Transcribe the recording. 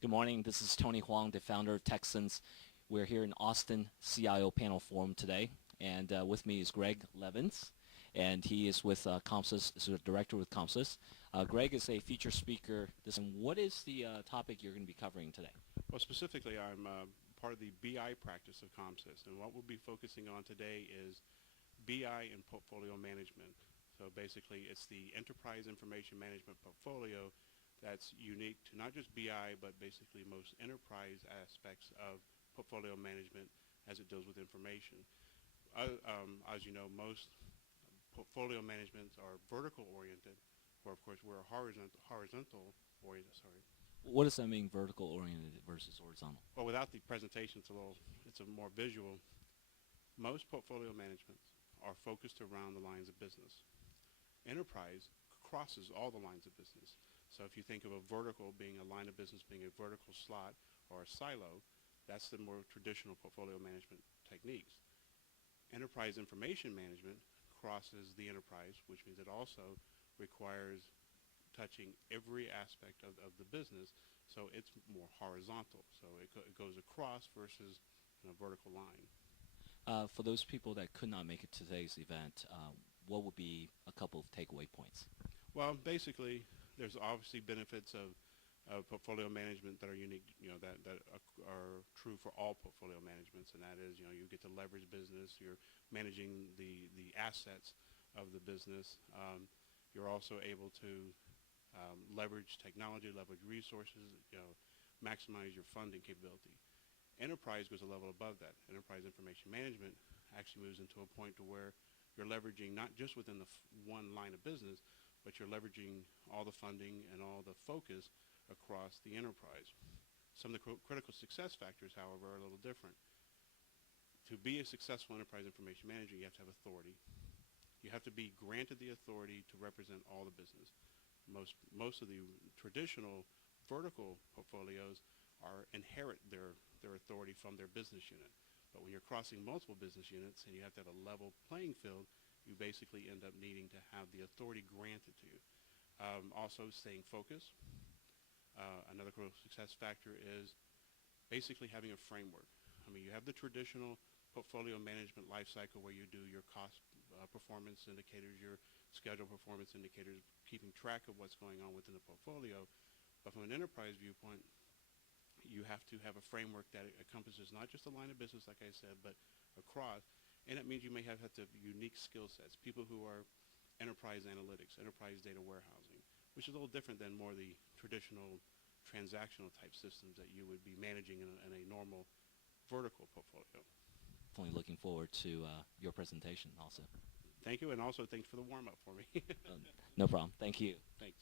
Good morning. This is Tony Huang, the founder of Texans. We're here in Austin CIO panel forum today, and with me is Greg Levins, and he is with comsys, is a director with comsys. Greg is a feature speaker. What is the topic you're going to be covering today? Well, specifically, I'm part of the BI practice of comsys, and what we'll be focusing on today is BI and portfolio management. So basically, it's the enterprise information management portfolio that's unique to not just BI, but basically most enterprise aspects of portfolio management as it deals with information. As you know, most portfolio managements are vertical oriented, or of course we're horizontal oriented. Sorry. What does that mean, vertical oriented versus horizontal? Well, without the presentation, it's a more visual. Most portfolio managements are focused around the lines of business. Enterprise crosses all the lines of business. So if you think of a vertical being a line of business, being a vertical slot or a silo, that's the more traditional portfolio management techniques. Enterprise information management crosses the enterprise, which means it also requires touching every aspect of the business, so it's more horizontal. So it goes across versus a vertical line. For those people that could not make it to today's event, what would be a couple of takeaway points? Well, basically, there's obviously benefits of portfolio management that are unique, that are true for all portfolio managements, and that is, you get to leverage business, you're managing the assets of the business. You're also able to leverage technology, leverage resources, maximize your funding capability. Enterprise goes a level above that. Enterprise information management actually moves into a point to where you're leveraging not just within the one line of business, but you're leveraging all the funding and all the focus across the enterprise. Some of the critical success factors, however, are a little different. To be a successful enterprise information manager, you have to have authority. You have to be granted the authority to represent all the business. Most of the traditional vertical portfolios inherit their authority from their business unit. But when you're crossing multiple business units and you have to have a level playing field, you basically end up needing to have the authority granted to you. Also, staying focused. Another critical success factor is basically having a framework. I mean, you have the traditional portfolio management lifecycle where you do your cost performance indicators, your schedule performance indicators, keeping track of what's going on within the portfolio. But from an enterprise viewpoint, you have to have a framework that encompasses not just a line of business, like I said, but across. And it means you may have to have unique skill sets, people who are enterprise analytics, enterprise data warehousing, which is a little different than more the traditional transactional type systems that you would be managing in a normal vertical portfolio. Definitely looking forward to your presentation also. Thank you, and also thanks for the warm-up for me. No problem. Thank you. Thanks.